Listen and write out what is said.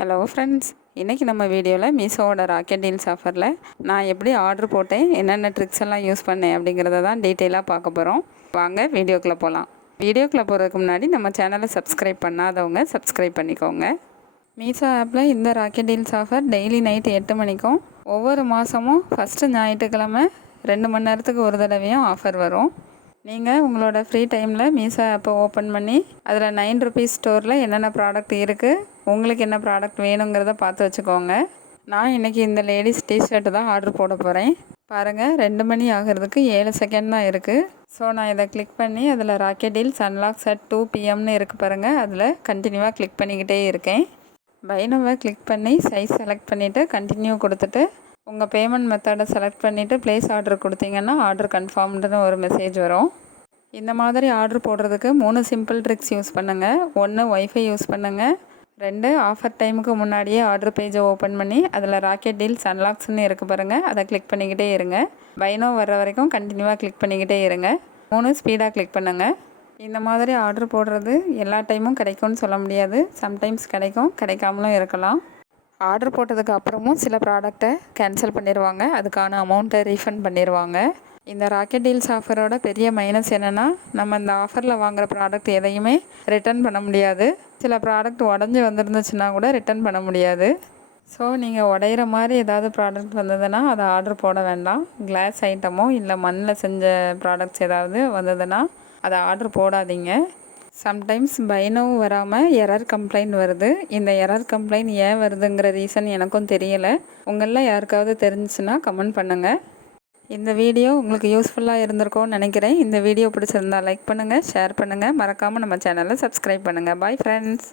Hello friends இன்றைக்கி நம்ம வீடியோவில் மீஷோவோட ராக்கெட் டீல்ஸ் ஆஃபரில் நான் எப்படி ஆர்டர் போட்டேன் என்னென்ன ட்ரிக்ஸ் எல்லாம் யூஸ் பண்ணேன் அப்படிங்கிறத தான் டீட்டெயிலாக பார்க்க போகிறோம் வாங்க வீடியோக்குள்ளே போகலாம் வீடியோக்குள்ளே போகிறதுக்கு முன்னாடி நம்ம சேனலை சப்ஸ்கிரைப் பண்ணாதவங்க சப்ஸ்கிரைப் பண்ணிக்கோங்க. மீஷோ ஆப்பில் இந்த rocket deals offer daily night எட்டு மணிக்கும் ஒவ்வொரு மாதமும் ஃபஸ்ட்டு ஞாயிற்றுக்கிழமை ரெண்டு மணி நேரத்துக்கு ஒரு தடவையும் ஆஃபர் வரும். நீங்கள் உங்களோட ஃப்ரீ டைமில் மீஷோ ஆப்பை ஓப்பன் பண்ணி அதில் நைன் ருபீஸ் ஸ்டோரில் என்னென்ன ப்ராடக்ட் இருக்குது உங்களுக்கு என்ன ப்ராடக்ட் வேணுங்கிறத பார்த்து வச்சுக்கோங்க. நான் இன்றைக்கி இந்த லேடிஸ் டிஷர்ட்டு தான் ஆர்டர் போட போகிறேன் பாருங்கள் ரெண்டு மணி ஆகிறதுக்கு ஏழு செகண்ட் தான் இருக்குது ஸோ நான் இதை கிளிக் பண்ணி அதில் ராக்கெட் டீல் சன்லாக் செட் டூ பிஎம்னு இருக்குது பாருங்கள் அதில் கண்டினியூவாக கிளிக் பண்ணிக்கிட்டே இருக்கேன். பைனோவை கிளிக் பண்ணி சைஸ் செலக்ட் பண்ணிவிட்டு கண்டினியூ கொடுத்துட்டு உங்கள் பேமெண்ட் மெத்தடை செலக்ட் பண்ணிவிட்டு ப்ளேஸ் ஆர்டர் கொடுத்தீங்கன்னா ஆர்டர் கன்ஃபார்ம்டுன்னு ஒரு மெசேஜ் வரும். இந்த மாதிரி ஆர்டர் போடுறதுக்கு மூணு சிம்பிள் ட்ரிக்ஸ் யூஸ் பண்ணுங்கள் ஒன்று ஒய்ஃபை யூஸ் பண்ணுங்கள் ரெண்டு ஆஃபர் டைமுக்கு முன்னாடியே ஆர்டர் பேஜை ஓப்பன் பண்ணி அதில் ராக்கெட் டீல்ஸ் அன்லாக்ஸ்னு இருக்கு பாருங்கள் அதை கிளிக் பண்ணிக்கிட்டே இருங்க. பைனோ வர்ற வரைக்கும் கண்டினியூவாக கிளிக் பண்ணிக்கிட்டே இருங்க. மூணு ஸ்பீடாக கிளிக் பண்ணுங்கள் இந்த மாதிரி ஆர்டர் போடுறது எல்லா டைமும் கிடைக்கும்னு சொல்ல முடியாது. சம்டைம்ஸ் கிடைக்கும் கிடைக்காமலும் இருக்கலாம். ஆர்டர் போட்டதுக்கு அப்புறமும் சில ப்ராடக்டை கேன்சல் பண்ணிடுவாங்க அதுக்கான அமௌண்ட்டை ரீஃபண்ட் பண்ணிடுவாங்க இந்த ராக்கெட் டீல்ஸ் ஆஃபரோட பெரிய மைனஸ் என்னென்னா நம்ம இந்த ஆஃபரில் வாங்குகிற ப்ராடக்ட் எதையுமே ரிட்டர்ன் பண்ண முடியாது. சில ப்ராடக்ட் உடஞ்சி வந்துருந்துச்சுன்னா கூட ரிட்டர்ன் பண்ண முடியாது. ஸோ நீங்கள் உடையிற மாதிரி ஏதாவது ப்ராடக்ட் வந்ததுன்னா அதை ஆர்டர் போட வேண்டாம். கிளாஸ் ஐட்டமோ இல்லை மண்ணில் செஞ்ச ப்ராடக்ட்ஸ் ஏதாவது வந்ததுன்னா அதை ஆர்டர் போடாதீங்க. சம்டைம்ஸ் பைனவும் வராமல் எரர் கம்ப்ளைண்ட் வருது. இந்த எரர் கம்ப்ளைண்ட் ஏன் வருதுங்கிற ரீசன் எனக்கும் தெரியலை. உங்களில் யாருக்காவது தெரிஞ்சுன்னா கமெண்ட் பண்ணுங்கள் இந்த வீடியோ உங்களுக்கு யூஸ்ஃபுல்லாக இருந்திருக்கும்னு நினைக்கிறேன். இந்த வீடியோ பிடிச்சிருந்தா லைக் பண்ணுங்கள் ஷேர் பண்ணுங்கள் மறக்காமல் நம்ம சேனலை சப்ஸ்கிரைப் பண்ணுங்கள் பாய் ஃப்ரெண்ட்ஸ்